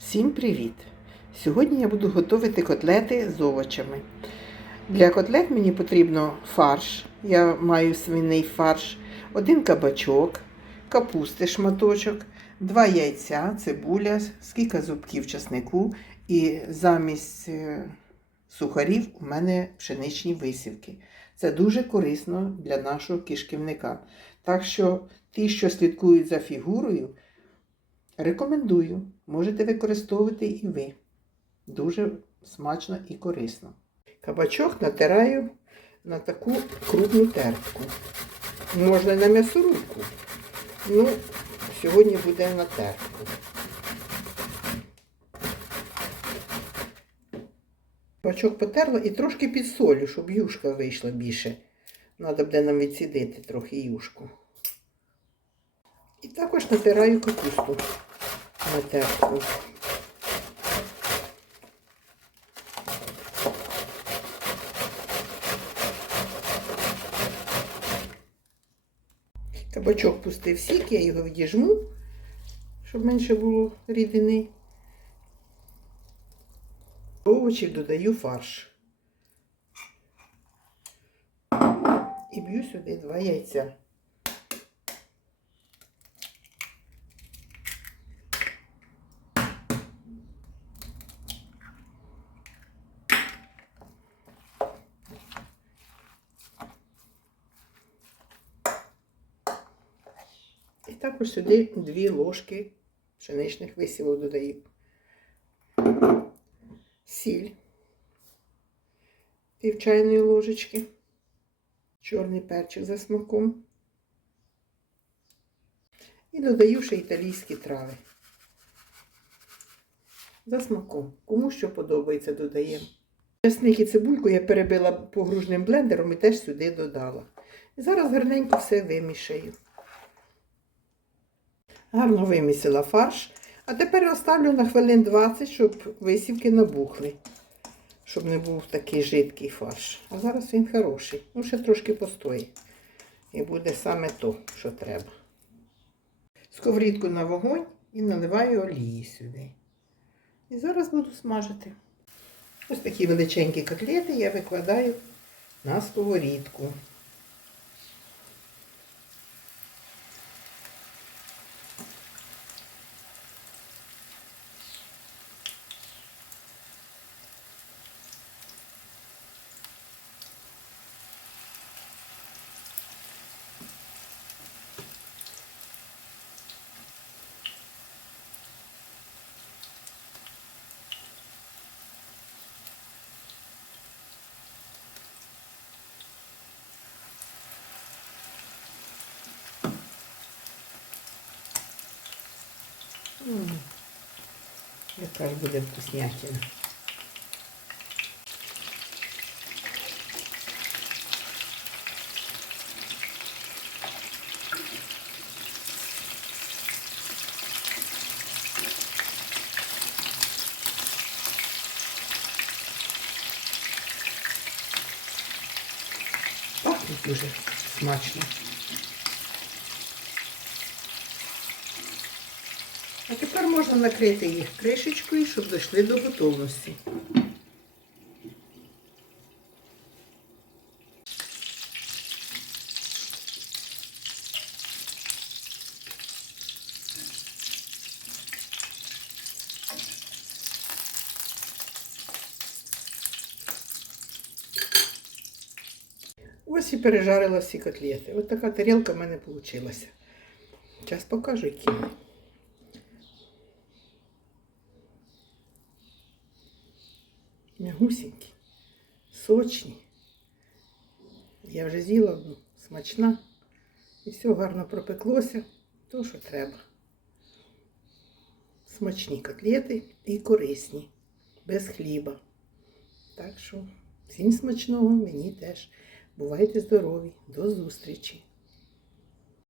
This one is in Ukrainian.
Всім привіт! Сьогодні я буду готувати котлети з овочами. Для котлет мені потрібно фарш. Я маю свиний фарш, один кабачок, капусти шматочок, два яйця, цибуля, скільки зубків часнику і замість е, сухарів у мене пшеничні висівки. Це дуже корисно для нашого кишківника. Так що ті, що слідкують за фігурою, Рекомендую, можете використовувати і ви. Дуже смачно і корисно. Кабачок натираю на таку крупну тертку. Можна на м'ясорубку. Ну, сьогодні буде на тертку. Кабачок потерла і трошки підсолю, щоб юшка вийшла більше. Треба буде нам відсідити трохи юшку. І також натираю капусту терку. Кабачок пустив сік, я його відіжму, щоб менше було рідини. Овочів додаю фарш. І б'ю сюди два яйця. Також сюди дві ложки пшеничних висівок додаю. Сіль пів чайної ложечки, чорний перчик за смаком. І додаю ще італійські трави. За смаком. Кому що подобається, додаємо. Часник і цибульку я перебила погружним блендером і теж сюди додала. І зараз гарненько все вимішаю. Гарно вимісила фарш. А тепер оставлю на хвилин 20, щоб висівки набухли. Щоб не був такий жидкий фарш. А зараз він хороший. Ну, ще трошки постоїть. І буде саме то, що треба. Сковорідку на вогонь і наливаю олії сюди. І зараз буду смажити. Ось такі величенькі котлети я викладаю на сковорідку. М, Яка ж буде вкуснятина. Пахнуть дуже смачно. А тепер можна накрити їх кришечкою, щоб дійшли до готовності. Ось і пережарила всі котлети. Ось така тарілка в мене вийшла. Зараз покажу, які. Мягусенькі, сочні. Я вже з'їла одну, смачна. І все гарно пропеклося, то, що треба. Смачні котлети і корисні, без хліба. Так що всім смачного, мені теж. Бувайте здорові, до зустрічі!